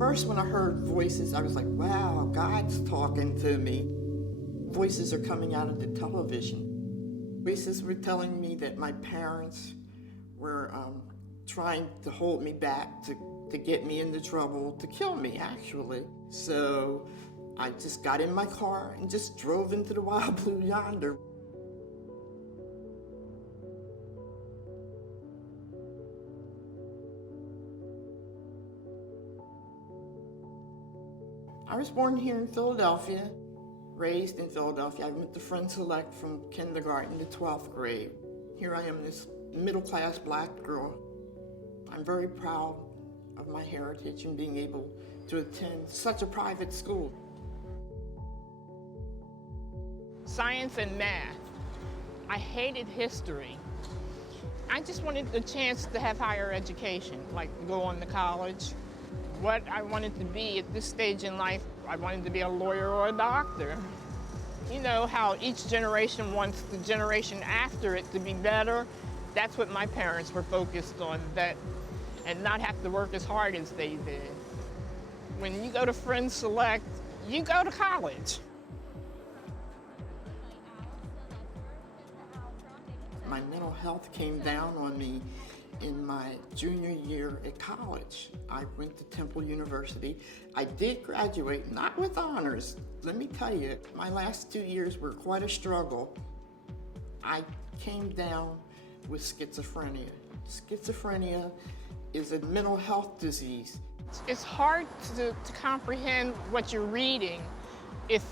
First, when I heard voices, I was like, wow, God's talking to me. Voices are coming out of the television. Voices were telling me that my parents were trying to hold me back, to get me into trouble, to kill me, actually. So I just got in my car and just drove into the wild blue yonder. I was born here in Philadelphia, raised in Philadelphia. I went to Friend Select from kindergarten to 12th grade. Here I am, this middle-class black girl. I'm very proud of my heritage and being able to attend such a private school. Science and math. I hated history. I just wanted the chance to have higher education, like go on to college. What I wanted to be at this stage in life, I wanted to be a lawyer or a doctor. You know how each generation wants the generation after it to be better? That's what my parents were focused on, that, and not have to work as hard as they did. When you go to Friend Select, you go to college. My mental health came down on me in my junior year at college. I went to Temple University. I did graduate, not with honors. Let me tell you, my last 2 years were quite a struggle. I came down with schizophrenia. Schizophrenia is a mental health disease. It's hard to comprehend what you're reading if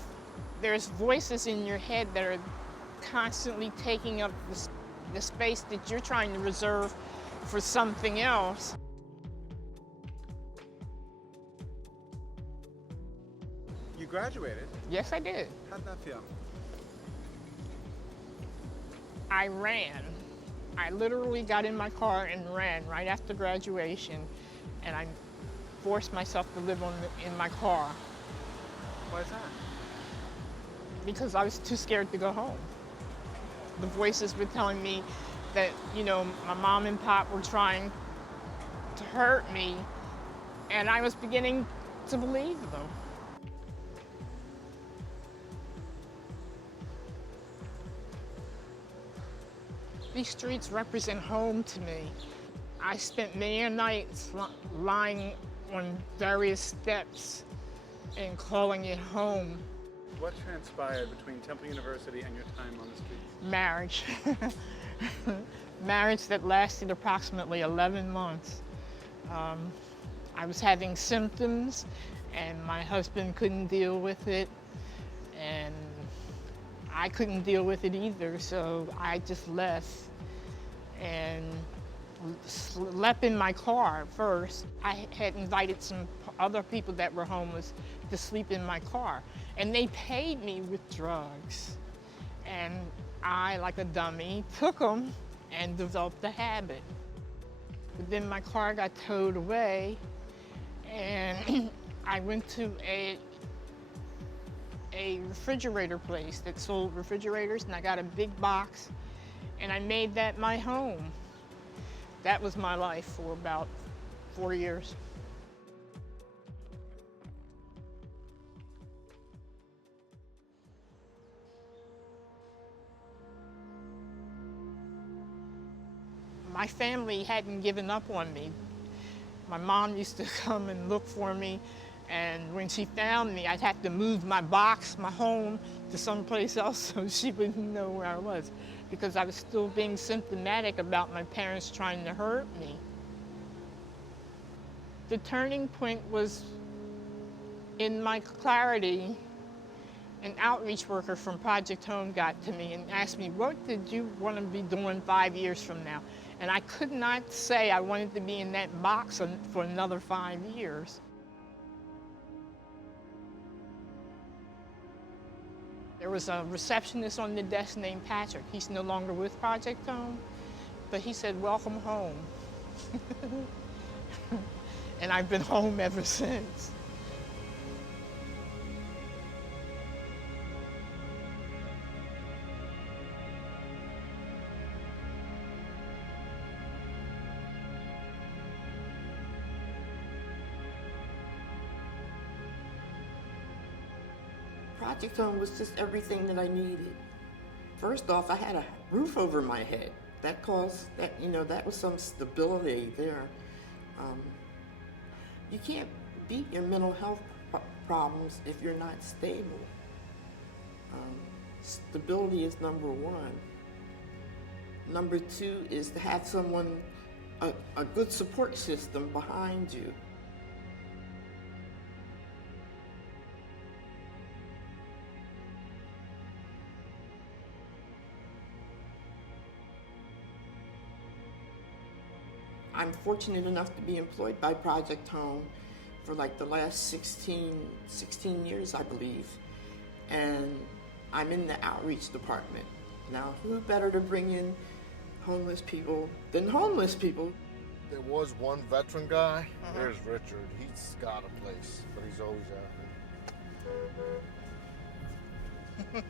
there's voices in your head that are constantly taking up the space that you're trying to reserve for something else. You graduated? Yes, I did. How'd that feel? I ran. I literally got in my car and ran right after graduation, and I forced myself to live in my car. Why is that? Because I was too scared to go home. The voices were telling me that, you know, my mom and pop were trying to hurt me, and I was beginning to believe them. These streets represent home to me. I spent many nights lying on various steps and calling it home. What transpired between Temple University and your time on the streets? Marriage. Marriage that lasted approximately 11 months. I was having symptoms and my husband couldn't deal with it, and I couldn't deal with it either, so I just left and slept in my car first. I had invited some other people that were homeless to sleep in my car, and they paid me with drugs. And I, like a dummy, took them and developed a habit. But then my car got towed away, and I went to a refrigerator place that sold refrigerators, and I got a big box, and I made that my home. That was my life for about 4 years. My family hadn't given up on me. My mom used to come and look for me, and when she found me, I'd have to move my box, my home, to someplace else so she wouldn't know where I was, because I was still being symptomatic about my parents trying to hurt me. The turning point was in my clarity. An outreach worker from Project Home got to me and asked me, what did you want to be doing 5 years from now? And I could not say I wanted to be in that box for another 5 years. There was a receptionist on the desk named Patrick. He's no longer with Project Home, but he said, welcome home. And I've been home ever since. Project Home was just everything that I needed. First off, I had a roof over my head. That caused that, that was some stability there. You can't beat your mental health problems if you're not stable. Stability is number one. Number two is to have someone, a good support system behind you. I'm fortunate enough to be employed by Project Home for like the last 16 years, I believe. And I'm in the outreach department. Now, who better to bring in homeless people than homeless people? There was one veteran guy. There's Richard. He's got a place, but he's always out here.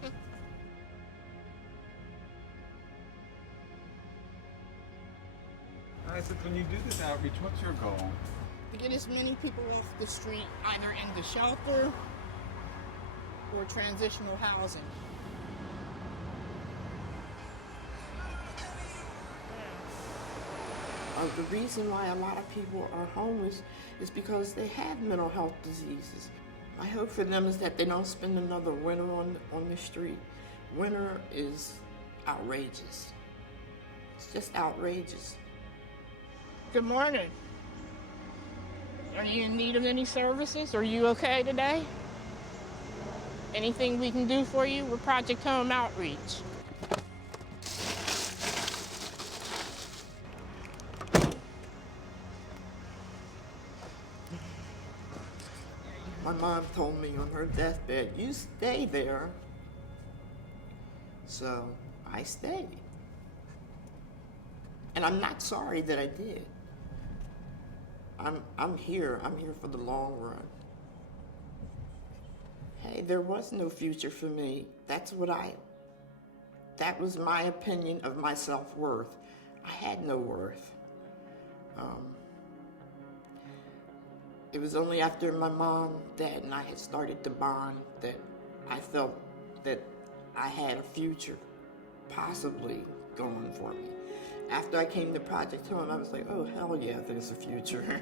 Hyacinth, when you do this outreach, what's your goal? To get as many people off the street, either into shelter or transitional housing. The reason why a lot of people are homeless is because they have mental health diseases. My hope for them is that they don't spend another winter on the street. Winter is outrageous. It's just outrageous. Good morning. Are you in need of any services? Are you okay today? Anything we can do for you? We're Project Home Outreach. My mom told me on her deathbed, you stay there. So I stayed. And I'm not sorry that I did. I'm here for the long run. Hey, there was no future for me. That was my opinion of my self-worth. I had no worth. It was only after my mom, dad, and I had started to bond that I felt that I had a future possibly going for me. After I came to Project Home, I was like, oh, hell yeah, there's a future.